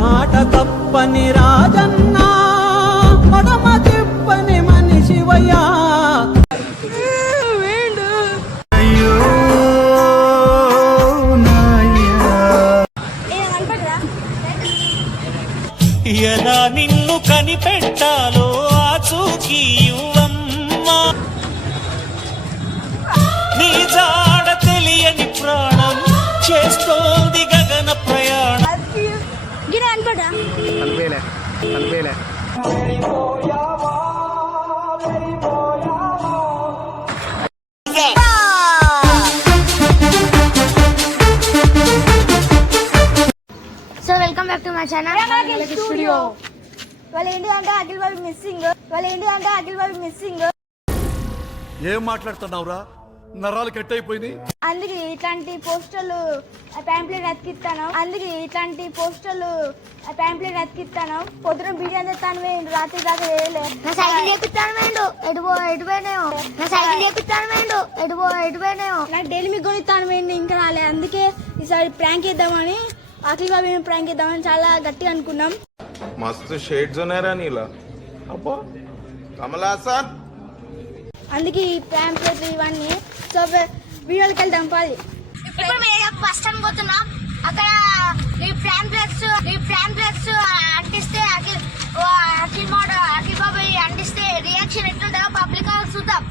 మాట తప్పని రాజన్న మడమ తిప్పని మనిషివయ్యా. అయ్యో ఎలా నిన్ను కనిపెట్టాలో ఆచూకీ యువమ్మా. నీ జాడ తెలియని ప్రాణం చేస్తోంది గగన ప్రయాణం. So welcome back to my channel studio. వాళ్ళు ఏంటి అంటే అఖిల్ బాబు మిస్సింగ్. ఏం మాట్లాడుతున్నావురా? నరాలు కట్ అయిపోయింది. అందుకే ఇట్లాంటి పోస్టర్లు ప్యాంప్లెట్ అతికిస్తాను. పొద్దున బిర్యానీ తెస్తాను వేయండి, రాత్రి దాకా వేయలే. నా సైకిల్ ఎక్కుతాను నాకు డైలీ మీకు కొనిస్తాను వేయండి, ఇంకా రాలే. అందుకే ఈసారి ప్రాంక్ చేద్దామని, అఖిల్ బాబు ప్రాంక్ చేద్దామని చాలా గట్టిగా అనుకున్నాం. మస్తు షేడ్స్ ఉన్నారా నీలా? అబ్బో కమలాసన్. అందుకే ఈ ప్యాంప్లెట్లు ఇవన్నీ. సో వీడియోకి వెళ్దాం పది. ఇప్పుడు మేము బస్ స్టాండ్ పోతున్నాం. అక్కడ ఈ ప్యాంప్లెట్స్ అంటిస్తే అఖిల్ బాబు అంటిస్తే రియాక్షన్ ఎట్లుంటుందో పబ్లిక్ చూద్దాం.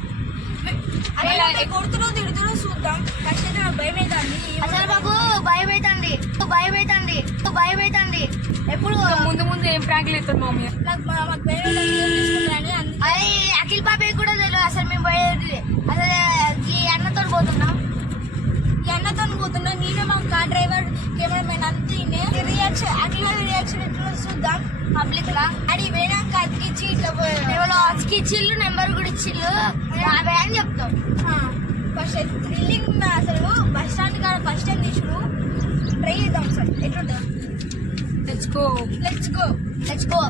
కొడుతున్నావు తిడుతున్నావు చూద్దాం. ఫస్ట్ అయితే నాకు భయం అవుతుంది. అసలు బాబు భయం అవుతుంది. ఎప్పుడు ముందు ఏం ప్రాంకులు ఎత్తారు మమ్మీ? అది అఖిల్ బాబాయ్ కూడా తెలియదు అసలు మేము పోయేది. అసలు ఈ అన్నతో పోతున్నాం. నేనే మా కార్ డ్రైవర్ కెమెరామెన్ అంతే. అఖిల్ బాబు రియాక్షన్ ఎట్లా చూద్దాం పబ్లిక్ లా. అది పోయినాక అతికిచ్చి ఇట్లా అతికిచ్చిల్లు, నెంబర్ కూడా ఇచ్చిల్లు అని చెప్తాం. ఫస్ట్ థ్రిల్లింగ్ అసలు బస్ స్టాండ్ కాడ ఫస్ట్ టైం తీసుడు ట్రై చేద్దాం సార్. ఎట్లుంటుందా? Let's go.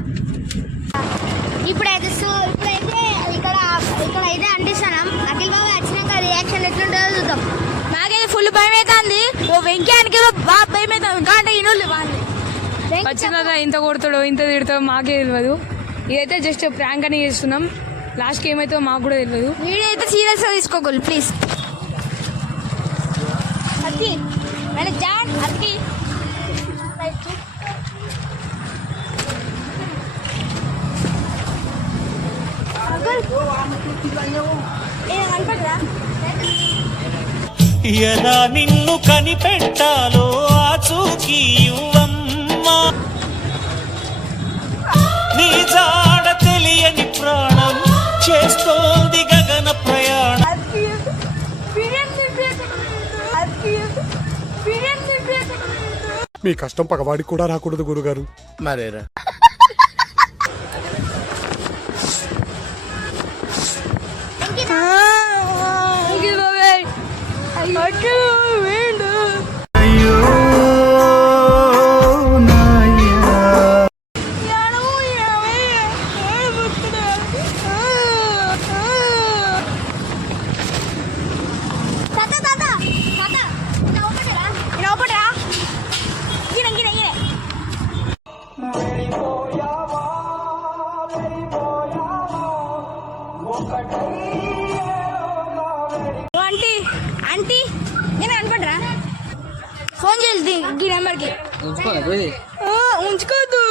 ఇప్పుడైతే ఇక్కడ అయితే అంటిస్తున్నాం. అఖిల్ బాబు వచ్చినాక రియాక్షన్ ఎట్లుంటుందో చూద్దాం. నాకైతే ఫుల్ భయం అవుతుంది. ఓ వెంకయ్యానికి బాగా భయం అవుతుంది. ఇంకా అంటే ఇనులు వాళ్ళు ఖచ్చితంగా ఇంత కొడతాడో ఇంత తిడతాడో మాకే తెలియదు. ఇదైతే జస్ట్ ప్రాంక్ అని చేస్తున్నాం. లాస్ట్కి ఏమైతే మాకు కూడా తెలియదు. వీడియో అయితే సీరియస్ గా తీసుకోగలరు ప్లీజ్. అది జాన్ అది ఎలా నిన్ను కనిపెట్టాలో ఆచూకీ యువమ్మా. నీ జాడ తెలియని ప్రాణం చేస్తోంది గగన ప్రయాణం. మీ కష్టం పగవాడికి కూడా రాకూడదు గురుగారు. మరేరా అయ్యో ఆంటీ నేను కనపడరా? ఫోన్ చేసి ఈ నెంబర్కి. ఉంచుకోదు.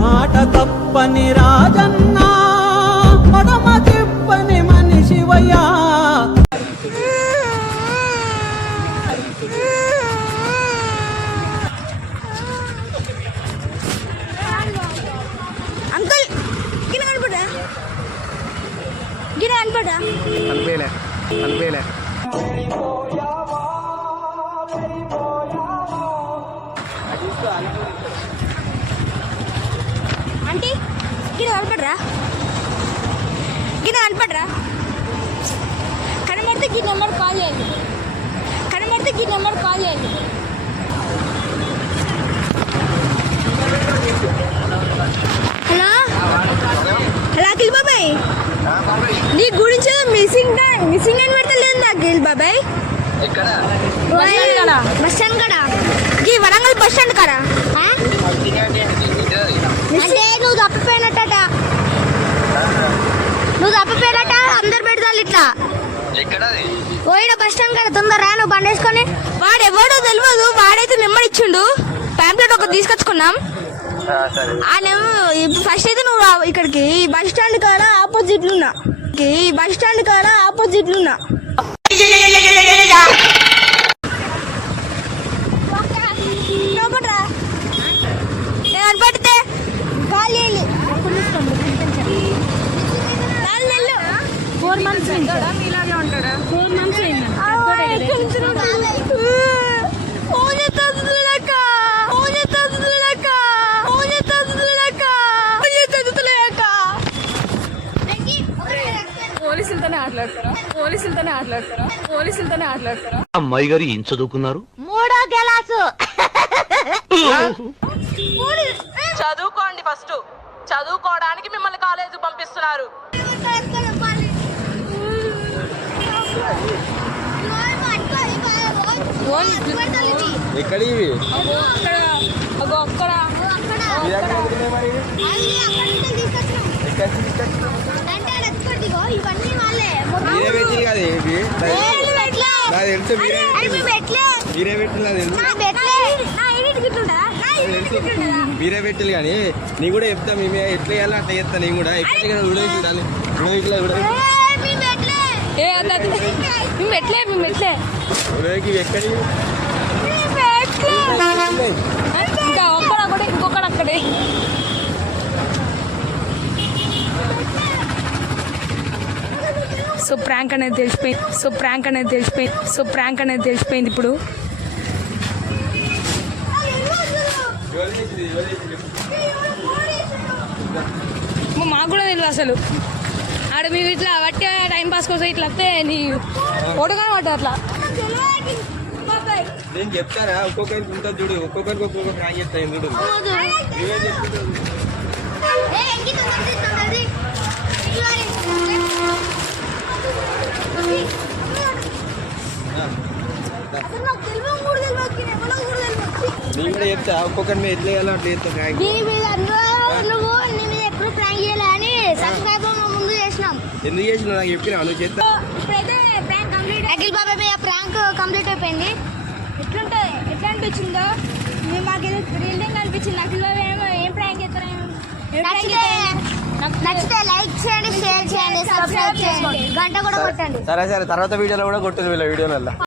మాట తప్పని రాజన్న మడమ తిప్పని మనిషివయ్యా. అంకుల్ గిన కనపడా? అనిపేలే ఆంటీ గిన కనపడరా? కనబడితే ఈ నెంబర్ కాల్ చేయండి. అయితే ఈ నెంబర్ కాల్ చేయండి. హలో హలో అఖిల్ బాబాయ్, నీ గురించి మిస్సింగ్ అని పెడతలేదు అఖిల్ బాబాయ్. బస్ స్టాండ్ కాడ ఈ వరంగల్ బస్ స్టాండ్ కాడ అంటే నువ్వు తప్పిపోయినట్ట, అందరు పెడతారు ఇట్లా పోయిన బస్ స్టాండ్ కాడ తొందరరా నువ్వు బండి వేసుకొని. వాడు ఎవడో తెలియదు, వాడైతే నెంబర్ ఇచ్చిండు, ప్యాంప్లెట్ ఒకటి తీసుకొచ్చుకున్నాం. ఆ నెంబర్ ఫస్ట్ అయితే నువ్వు ఇక్కడికి బస్ స్టాండ్ కాడ ఆపోజిట్లున్నా, పడితే కాల్ చేయాలి. 4 months ఇలాగే ఉంటాడా? 4 months పోలీసులతోనే ఆటలాడతారా? అమ్మాయి గారు ఏం చదువుకున్నారు? 3వ క్లాసు. చదువుకోండి, ఫస్ట్ చదువుకోవడానికి మిమ్మల్ని కాలేజ్ పంపిస్తున్నారు. ఎక్కడివి మీరే పెట్టాలి కానీ నీ కూడా చెప్తా, మేమే ఎట్లా వేయాలి అట్లా చేస్తా. నేను కూడా ఎక్కడ చూడాలి ఎక్కడి ఇంకొకడు అక్కడే. సో ప్రాంక్ అనేది తెలిసిపోయింది ఇప్పుడు. మాకు కూడా తెలియదు అసలు. ఆడ మీరు ఇట్లా బట్టి టైం పాస్ కోసం ఇట్లా వస్తే నీ ఓడగానే పడ్డా అట్లా. నేను చెప్తారా, ఒక్కొక్కరికి ఉంటుంది చూడు, ఒక్కొక్కరికి ఒక్కొక్క ప్రాంక్ చెప్తాను చూడు. నేను కూడా చెప్తా, ఒక్కొక్కరి మీద ఎట్లా వేయాలో అట్లా చెప్తా ప్రాంక్. ఎప్పుడు ప్రాంక్ చేయాలని సబ్స్క్రైబర్ ముందు చేసినాం. ఎందుకు చేసినా నాకు చెప్పినా నువ్వు చేస్తా. అఖిల్ బాబాయ్ ప్రాంక్ కంప్లీట్ అయిపోయింది. ఎట్లా అనిపించిందో మాకు రీల్డింగ్ అనిపించింది. అఖిల్ బాబాయ్ ఏం ప్రాంక్ చేస్తారో. నచ్చితే లైక్ చేయండి, షేర్ చేయండి, సబ్స్క్రైబ్ చేయండి, గంట కూడా కొట్టండి. సరే తర్వాత వీడియోలో కూడా కొట్టింది వీళ్ళ వీడియోలలో.